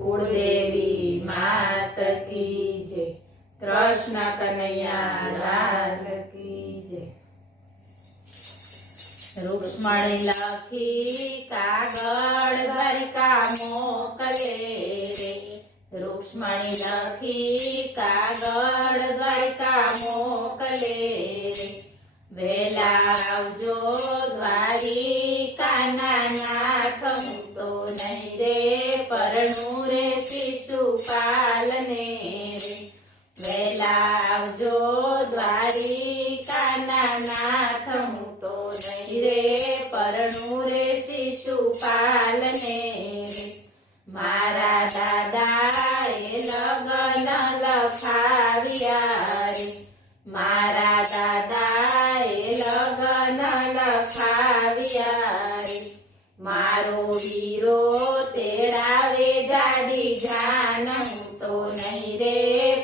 કુળદેવી માત કી જય, કૃષ્ણ કનૈયા લાલ કી જય। રૂક્ષ્મણી લખી કાગળ દ્વારિકા મોકલે રે, રૂક્ષ્મણી લખી કાગળ દ્વારિકા મોકલે રે, વેલા આવજો દ્વારિકાના નાથ, હું તો નહીં રે પરણું રે શિશુપાલને રે, વેલા આવજો દ્વારિકાના નાથ, હું તો નહીં રે પરણું રે શિશુપાલને રે, મારા દાદાએ લગ્ન લખાવ્યા રે, મારા દાદાએ લગ્ન લખાવ્યા રે, મારો વીરો તેડાવે જાડી જાન, હું તો નહીં રે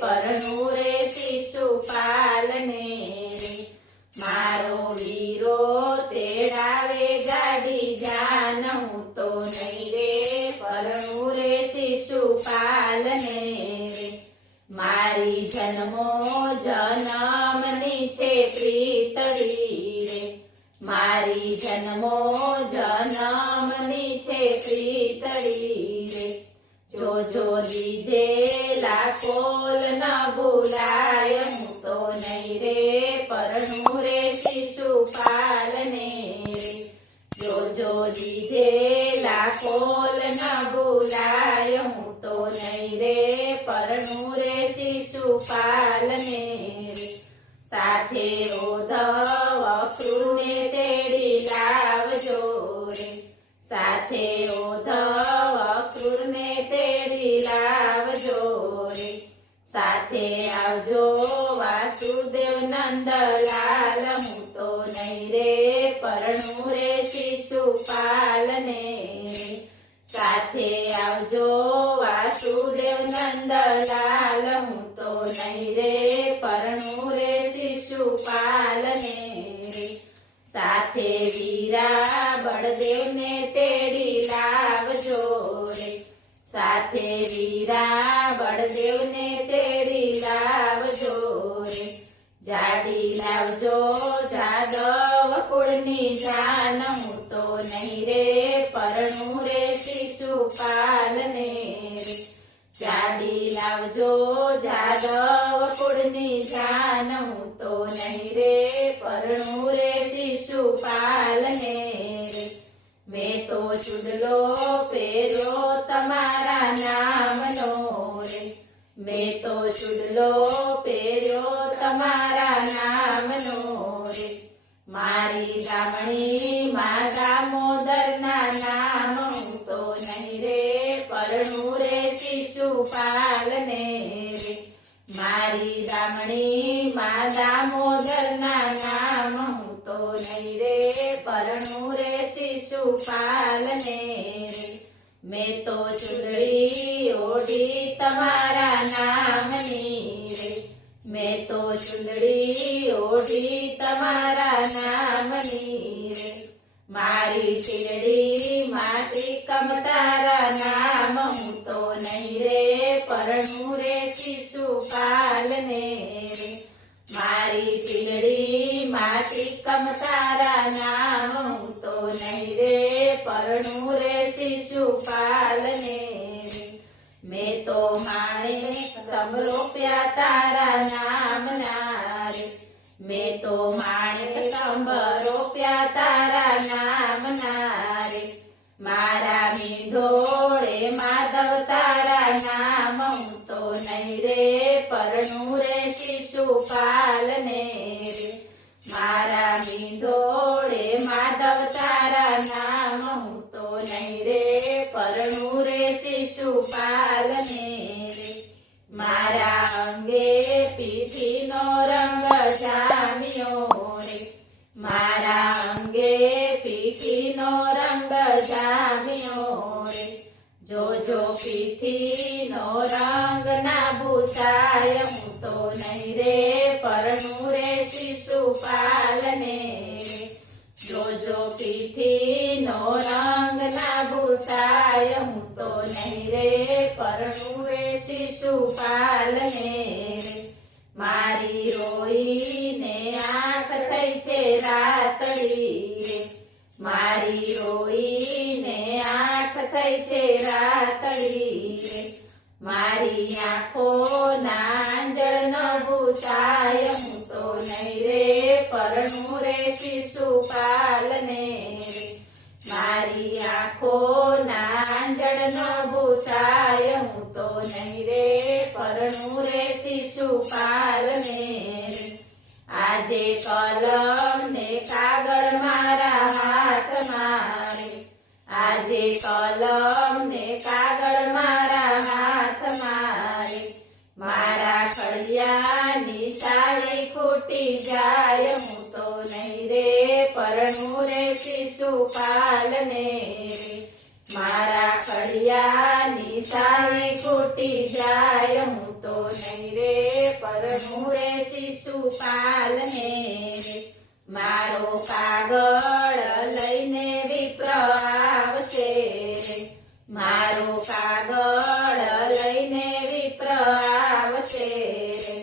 પરણું રે શિશુપાલને રે, મારો વીરો તેડાવે જાડી જાન, હું તો નહીં રે પરણું રે શિશુપાલને રે, મારી જન્મો જન્મની છે પ્રીતળી રે, મારી જન્મો જન્મની છે પ્રીતળી રે, જોજો દીધેલા કોલ ન ભૂલાય, હું તો નહીં રે પરણું રે શિશુપાલને રે, જોજો દીધેલા કોલ ન ભૂલાય, હું તો નહીં રે પરણું રે શિશુપાલને રે, સાથે ઉદ્ધવ કૃને તેડી લાવજો રે, સાથે ઉદ્ધવ કૃને તેડી લાવજો રે, સાથે આવજો વાસુદેવ નંદલાલ, હું તો નહીં રે પરણું રે શિશુપાલને રે, સાથે આવજો વાસુદેવ નંદલાલ, હું તો નહીં રે પરણું રે શિશુપાલને રે, સાથે વીરા બળદેવને તેડી લાવજો રે, સાથે વીરા બળદેવને તેડી લાવજો રે, જાડી લાવજો જાદવ કુળની જાન, હું તો નહીં રે પરણું રે શિશુપાલને રે, જાડી લાવજો જાદવ કુળની જાન, હું તો નહીં રે પરણું રે શિશુપાલને રે, મેં તો ચૂડલો પહેર્યો તમારા નામનો રે, મેં તો ચૂડલો પહેર્યો તમારા નામનો રે, મારી ગામણી મા દામોદરના નામ, હું તો નહીં રે પરણું રે શિશુપાલને રે, મારી ગામણી મા દામોદરના નામ, હું તો નહીં રે પરણું રે શિશુપાલને રે, મેં તો ચૂંદડી ઓઢી તમારા નામની રે, મેં તો ચૂંદડી ઓઢી તમારા નામની રે, મારી ટીલડી માટી કમતારા નામ, હું તો નહીં રે પરણું રે શિશુપાલને રે, મારી ટીલડી માટી કમતારા નામ, હું તો નહીં રે પરણું રે શિશુપાલને રે, મેં તો માણે સંભળોપ્યા તારા નામના રે, મેં તો માણે સંભળોપ્યા તારા નામના રે, મારા મીંઢોળે માધવ તારા નામ, હું તો નહીં રે પરણું રે શિશુપાલને રે, મારા મીંઢોળે માધવ તારા નામ, હું તો નહીં રે પરણું રે શિશુપાલને રે, મારા અંગે પીઠીનો રંગ જામ્યો રે, મારા અંગે પીઠીનો રંગ જામ્યો રે, જોજો પીઠીનો રંગ ના ભૂસાય, હું તો નહીં રે પરણું રે શિશુપાલને રે, જોજો પીઠીનો રંગ ના ભૂસાય, હું તો નહીં રે પરણું રે શિશુપાલને રે મારી રોઈને આંખ થઈ છે રાતડી રે મારી રોઈને આંખ થઈ છે રાતડી રે મારી આંખોના આંજળનો ભૂસાય હું તો નહીં રે પરણું રે શિશુપાલને રે મારી આંખોના આંજળનો ભૂસાય હું તો નહીં રે પરણું રે શિશુપાલને રે આજે કલમ ને કાગળ મારા હાથમાં રે આજે કલમ ને કાગળ મારા હાથમાં રે મારા ખડિયાની સાડી ખૂટી જાય હું તો નહીં રે પરણું રે શિશુપાલને રે મારા ખડિયાની સાડી ખૂટી જાય હું તો નહીં રે પરણું રે શિશુપાલને રે મારો કાગળ લઈને વિપ્ર આવશે રે મારો કાગળ લઈને વિપ્ર આવશે રે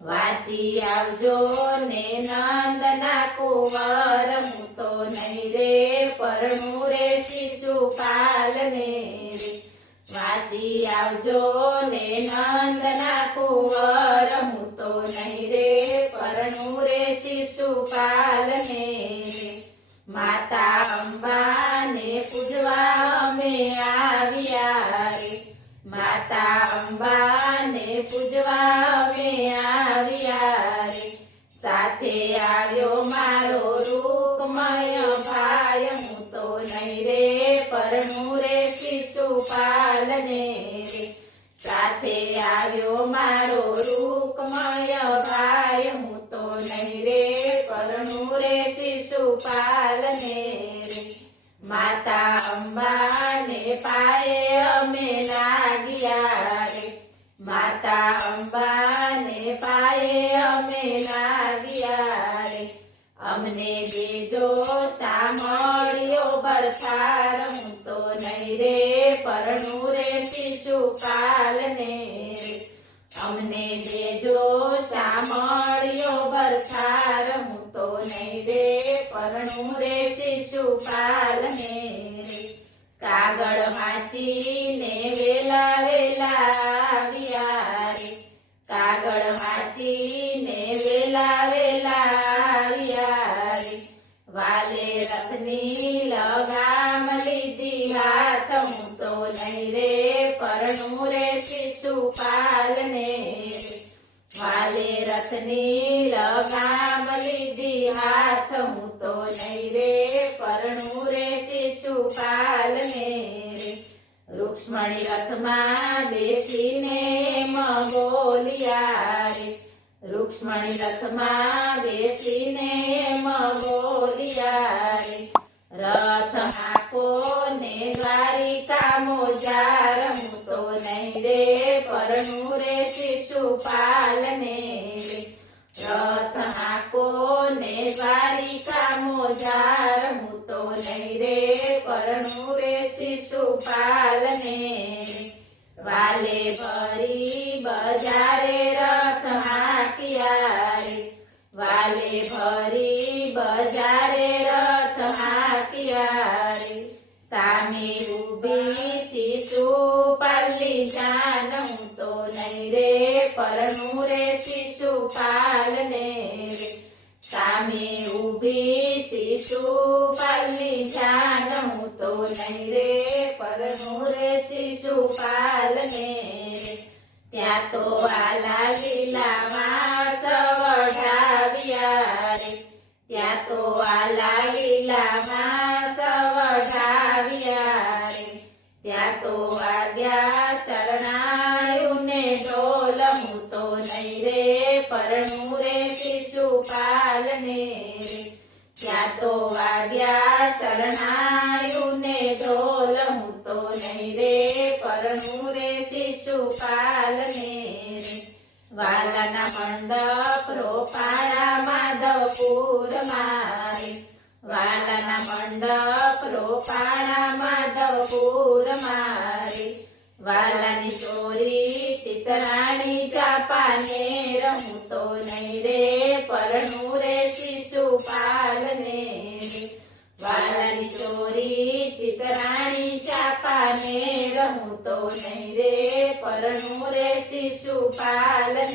વાંચી આવજો ને નંદના કુંવર હું તો નહીં રે પરણું રે શિશુપાલને રે વાંચી આવજો ને નંદના કુંવર હું તો નહીં રે પરણું રે શિશુપાલને રે માતા અંબાને પૂજવા અમે આવ્યા રે માતા અંબાને પૂજવા અમે આવ્યા રે સાથે આવ્યો મારો રૂકમય ભાઈ હું તો નહીં રે પરણું રે શિશુપાલને રે સાથે આવ્યો મારો રૂકમય ભાઈ હું તો નહીં રે પરણું રે શિશુપાલને રે માતા અંબાને પાયે અમે લાગ્યા રે માતા અંબાને પાયે અમે લાગ્યા રે અમને દેજો સાંભળ્યો ભરથાર હું તો નહીં રે પરણું રે શિશુપાલને રે અમને દેજો સાંભળ્યો ભરથાર હું તો નહીં રે પરણું રે શિશુપાલને રે કાગળ વાંચીને વેલા વેલા આવ્યા રે કાગળ વાંચીને વેલા વેલા આવ્યા રે વાલે રથની લગામ લીધી હાથ હું તો નહીં રે પરણું રે શિશુપાલને રે વાલે રથની લગામ લીધી હાથ હું તો નહીં રે પરણું રે શિશુપાલને રે રૂક્ષ્મણી રથમાં બેસીને બોલ્યા રે રૂક્ષ્મણી રથમાં બેસીને બોલ્યા રે રથ હાંકો ને દ્વારિકા મોજાર હું તો નહીં રે પરણું રે શિશુપાલને રે રથ હાંકો ને દ્વારિકા મોજાર હું તો નહીં રે પરણું રે શિશુપાલને રે વાલે ભરી બજારે રથ હાંક્યા રે વાલે ભરી બજારે રથ હાંક્યા રે સામે ઊભી શિશુપાલની જાન હું તો નહીં રે પરણું રે શિશુપાલને રે સામે ઊભી શિશુપાલની જાન હું તો નહીં રે પરણું રે શિશુપાલને રે ત્યાં તો આલા લીલામાં સવડાવ્યા રે ત્યાં તો આલા લીલામાં સવડાવ્યા રે ત્યાં તો વાગ્યા શરણાયુને ઢોલ હું તો નહીં રે પરણું રે શિશુપાલને રે ત્યાં તો વાગ્યા શરણાયુને ઢોલ હું તો નહીં રે પરણું રે શિશુપાલને રે વાલાના મંડપ રોપાળા માધવપુરમાં રે વાલાના મંડપ રોપાણા માધવપુર મારે વાલાની ચોરી ચિતરાણી ચાપાને રમું તો નહીં રે પરણું રે શિશુપાલને વાલાની ચોરી ચિતરાણી ચાપાને રમું તો નહીં રે પરણું રે શિશુપાલને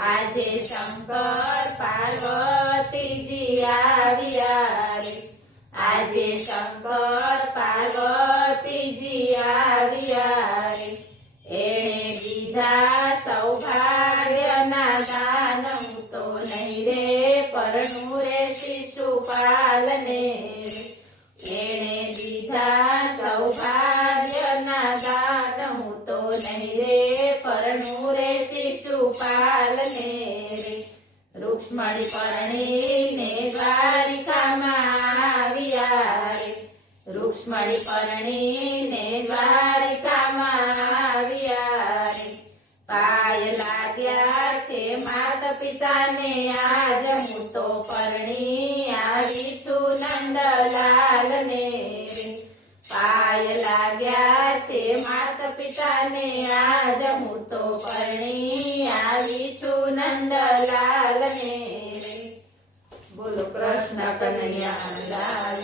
આજે શંકર પાર્વતીજી આવ્યા રે આજે શંકર પાર્વતીજી આવ્યા રે એણે દીધા સૌભાગ્યના દાન હું તો નહીં રે પરણું રે શિશુપાલને એણે દીધા સૌભાગ્યના દાન હું તો નહીં રે પરણું રે શિશુપાલને રૂક્ષ્મણી પરણીને દ્વારિકામાં આવ્યા રે રૂક્ષ્મણી પરણીને દ્વારિકામાં આવ્યા રે પાય લાગ્યા છે માતા પિતાને આજ હું તો પરણી આવી છું નંદલાલને રે પાય લાગ્યા છે માતા પિતાને આજ હું તો પરણી આવી છું નંદલાલને રે બોલો કૃષ્ણ કનૈયા લાલ